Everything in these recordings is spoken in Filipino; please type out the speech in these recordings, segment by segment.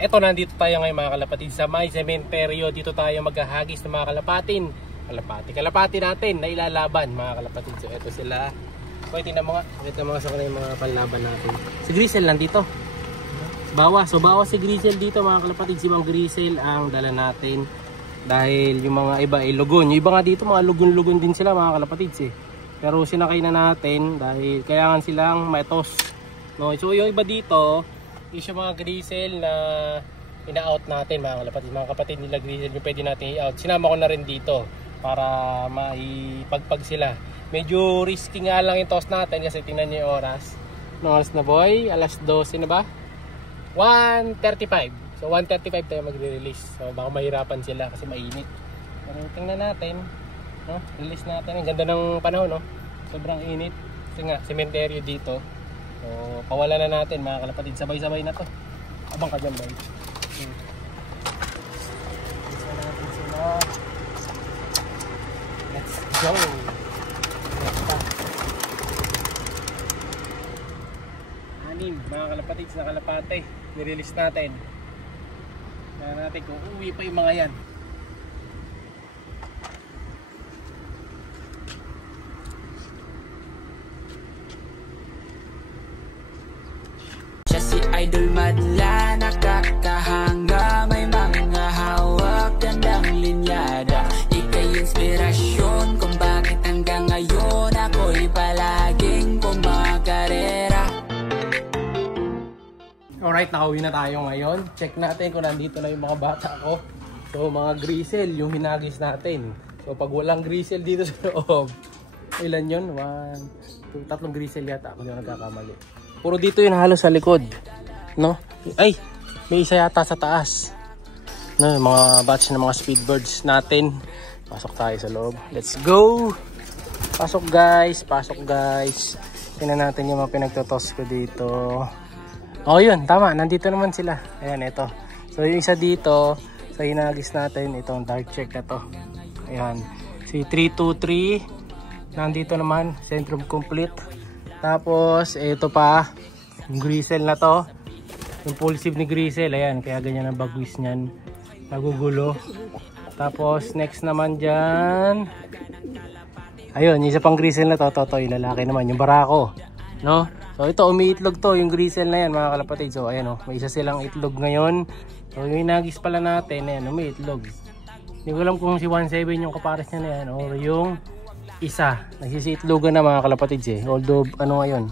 Eto, nandito tayo ngayon mga kalapatid sa may sementeryo. Dito tayo maghahagis ng mga kalapati natin na ilalaban mga kalapatid. So eto sila. Pwede na mga sa kanila yung mga panlaban natin. Si Grisel nandito. So bawas si Grisel dito mga kalapatid. Si Mang Grisel ang dala natin. Dahil yung mga iba ay lugon. Yung iba nga dito mga lugon-lugon din sila mga kalapatid. Pero sinakay na natin dahil kailangan silang maetos. No? So yung iba dito is yung mga Grisel na ina-out natin mga kapatid nila Grisel yung pwede natin i-out. Sinama ko na rin dito para maipagpag sila. Medyo risky nga lang yung toss natin kasi tingnan nyo yung oras. No oras na boy? Alas 12 na ba? 1:35. So 1:35 tayo magre-release. So baka mahirapan sila kasi mainit. Pero tingnan natin. No? Release natin. Ang ganda ng panahon, no? Sobrang init. Kasi nga, sementeryo dito. So, pawala na natin mga kalapatid. Sabay-sabay na to. Abang ka dyan, boy. Isa natin sila. Let's go! Anim, mga kalapatid na kalapate. I-release natin. Kaya natin kung uwi pa yung mga yan. Idol madla, nakakahanga, may mga hawak, gandang linyada. Ika'y inspirasyon kung bakit hanggang ngayon ako'y palaging kumakarera. Alright, nakauwi na tayo ngayon. Check natin kung nandito na yung mga bata ko. So mga Grisel, yung hinagis natin. So pag walang Grisel dito sa loob, ilan yun? 1, 2, 3 Grisel yata kung yung nagkakamali. Puro dito yun halos sa likod. No? Ay, may isa yata sa taas. No, yung mga batch ng mga speedbirds natin. Pasok tayo sa loob. Let's go! Pasok guys, pasok guys. Tingnan natin yung mga pinagtotoss ko dito. Oh yun, tama. Nandito naman sila. Ayan, ito. So yung isa dito, sa hinagis natin, itong dark check na to. Ayan. Si 323. Nandito naman, Centrum Complete. Tapos, ito pa. Yung Grisel na to. Yung pulsive ni Grisel, ayan, kaya ganyan ang bagwis niyan, nagugulo. Tapos next naman dyan, ayun, yung isa pang Grisel na to, yung lalaki naman, yung barako, no? So ito, umiitlog to, yung Grisel na yan mga kalapatid. So ayan o, may isa silang itlog ngayon. So yung inagis pala natin, ayan, umiitlog. Hindi ko alam kung si 1.7 yung kapares niya na yan, or yung isa, nagsisiitlogan na mga kalapatid although, ano ngayon,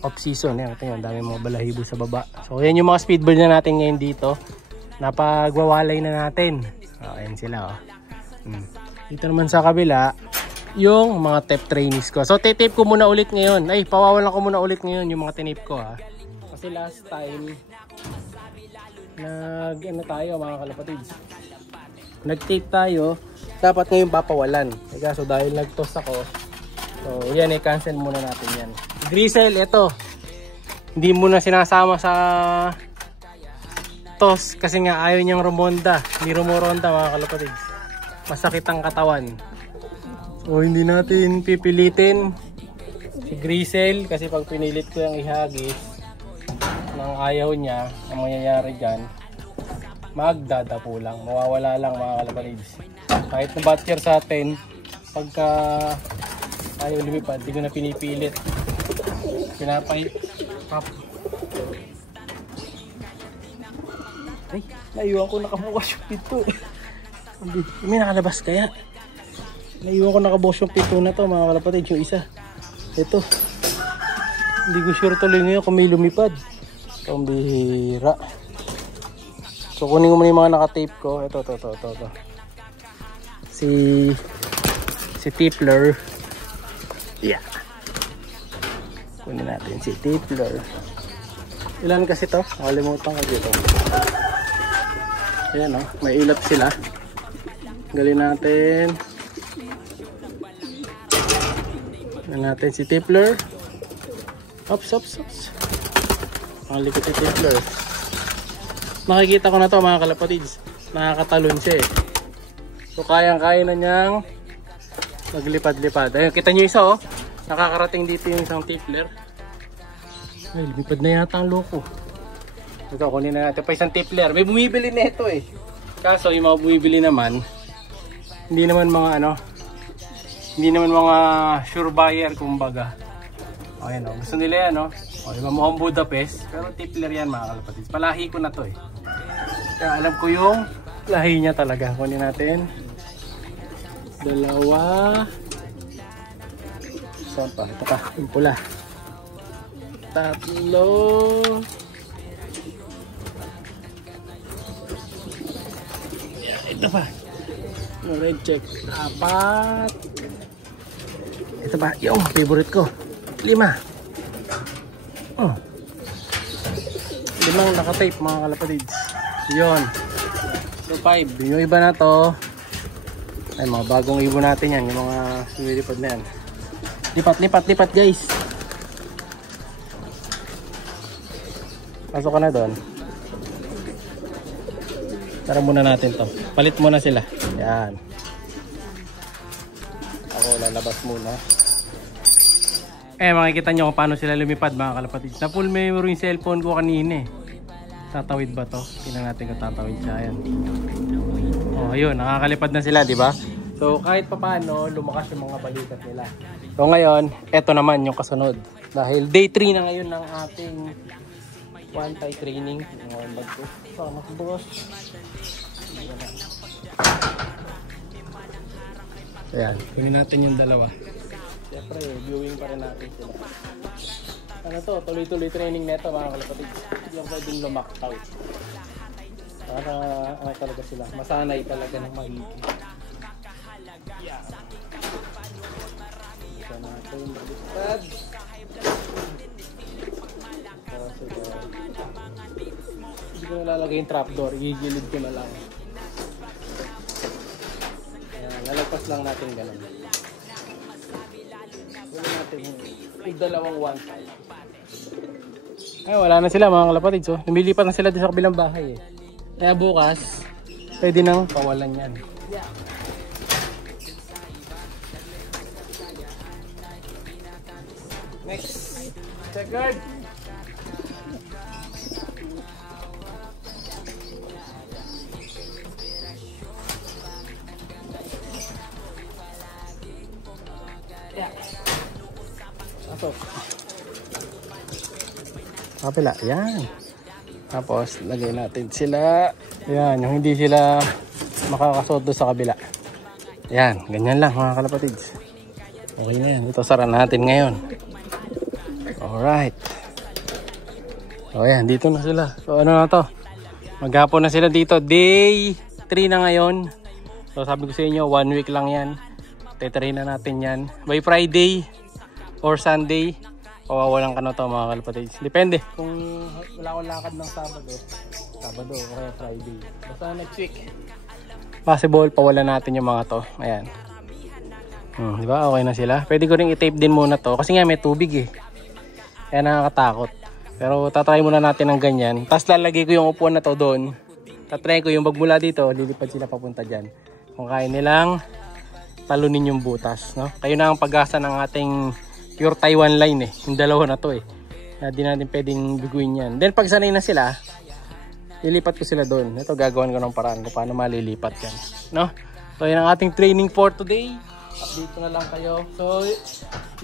off season, yan, ito yun, dami mga balahibo sa baba. So yan yung mga speedbird na natin ngayon dito, napagwawalay na natin. Ayan sila Dito naman sa kabila yung mga tape trainees ko. So tape ko muna ulit ngayon, ay pawawalan ko muna ulit ngayon yung mga tinip ko kasi last time tayo mga kalapatids, nag tape tayo, dapat ngayon papawalan. So dahil nag toss ako, so yan, cancel muna natin yan. Grisel, ito, hindi mo na sinasama sa toss kasi nga ayaw niyang rumonda. Hindi rumoronda mga kalapatids. Masakit ang katawan. So hindi natin pipilitin si Grisel kasi pag pinilit ko yung ihagis nang ayaw niya, ang mangyayari dyan, magdadapo lang, mawawala lang mga kalapatids. Kahit na batcher sa atin, pagka ayaw lumipad, hindi ko na pinipilit. Pinapay pop. Ay, naiwan ko nakabukas yung pito. May nakalabas kaya. Naiwan ko nakabukas yung pito na to mga kalapatid, yung isa. Ito. Hindi ko sure tuloy ngayon kung may lumipad. Ito ang bihira. So kunin ko muna yung mga nakatape ko. Ito. Si Tippler. Yeah. Kunin natin si Tippler. Ilan kasi to? Nakalimutan ko dito. Ayan may ilat sila. Galin natin. Kunin natin si Tippler. Ops. Ang likod si Tippler. Nakikita ko na to mga kalapatids. Nakakatalon siya So kayang-kaya na niyang maglipad-lipad. Ayun, kita nyo isa Nakakarating dito yung isang Tippler. Ay, lumipad na yata ang loko. Ito, kunin na natin pa isang tipler. May bumibili na ito eh. Kaso yung mga bumibili naman, hindi naman mga ano, hindi naman mga sure buyer kumbaga. O yan o, gusto nila yan o. O, yung mukhang Budapest, pero tipler yan mga kalapatids. Palahi ko na to eh. Kaya alam ko yung lahi niya talaga. Kunin natin. Dalawa. Saan pa? Ito pa, yung pula. Tatlo. Yan, ito pa. Yung red check. Apat. Ito pa, yung favorite ko. 5. Oh. 5 nakatape mga kalapatids. Yun. So 5. Yung iba na to, ay mga bagong ibon natin yan. Yung mga sumilipad na yan. Lipat guys. Pasok ka na doon. Tara muna natin to. Palit muna sila. Yan. Ako lalabas muna. Makikita nyo kung paano sila lumipad mga kalapatids. Na full memory yung cellphone ko kanina eh. Tatawid ba to? Tingnan natin kung tatawid siya. Ayan. Oh, ayun. Nakakalipad na sila, di ba? So kahit papaano lumakas yung mga balikat nila. So ngayon, eto naman yung kasunod. Dahil day 3 na ngayon ng ating one-tie training. Ngayon bag ko. Sama ko boss. Ayan. Kunin natin yung dalawa. Siyempre, viewing pa rin natin sila. Ano to? Tuloy-tuloy training neto mga kalapatids. Hindi lang pwedeng lumaktaw. Para ano talaga sila. Masanay talaga ng maigi. Yeah. Ito natin. Baliktad. Hindi ko nalalagay yung trapdoor. Igigilid ko na lang. Ayan, lalagpas lang natin ganun. Wala natin yung dalawang one-tie. Ay, wala na sila mga kalapatids. So, lumilipat na sila din sa kabilang bahay eh. Kaya bukas, pwede nang pawalan yan. Yeah. Next. Checkered. Yeah. Pasok. Kapila. Yan. Tapos, lagay natin sila. Yan. Yung hindi sila makakasod doon sa kabila. Yan. Ganyan lang mga kalapatids. Okay na yan. Ito sara natin ngayon. Alright. O yan. Dito na sila. So ano na to? Maghapon na sila dito. Day 3 na ngayon. So sabi ko sa inyo, 1 week lang yan. Tetrain na natin yan. By Friday or Sunday, pawawalan ka na to mga kalapatids. Depende. Kung wala akong lakad ng Sabado o kaya Friday. Basta next week. Possible, pawalan natin yung mga to. Ayan. Diba? Okay na sila. Pwede ko rin i-tape din muna to. Kasi nga may tubig eh. Kaya nakakatakot. Pero tatry muna natin ng ganyan. Tapos lalagay ko yung upuan na to doon. Tatry ko yung magmula dito. Lilipad sila papunta dyan. Kung kaya nilang talunin yung butas. No? Kayo na ang pag-asa ng ating pure Taiwan line eh. Yung dalawa na to eh. Na di natin pwedeng biguin yan. Then pag sanay na sila, lilipat ko sila doon. Ito gagawin ko ng paraan kung paano malilipat yan. No? So yan ang ating training for today. Update ko na lang kayo. So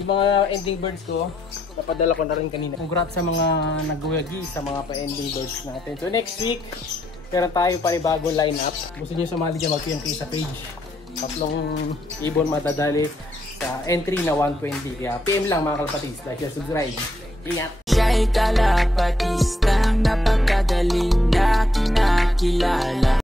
yung mga ending birds ko, napadala ko na rin kanina. Congrats sa mga nagwagi sa mga pa-ending birds natin. So next week, meron tayo panibagong lineup. Gusto niyo sumali dyan, mag-PM kayo sa page. 3 ibon madadali sa entry na 120. Kaya PM lang mga kalapatids. Like, share, subscribe. Ingat!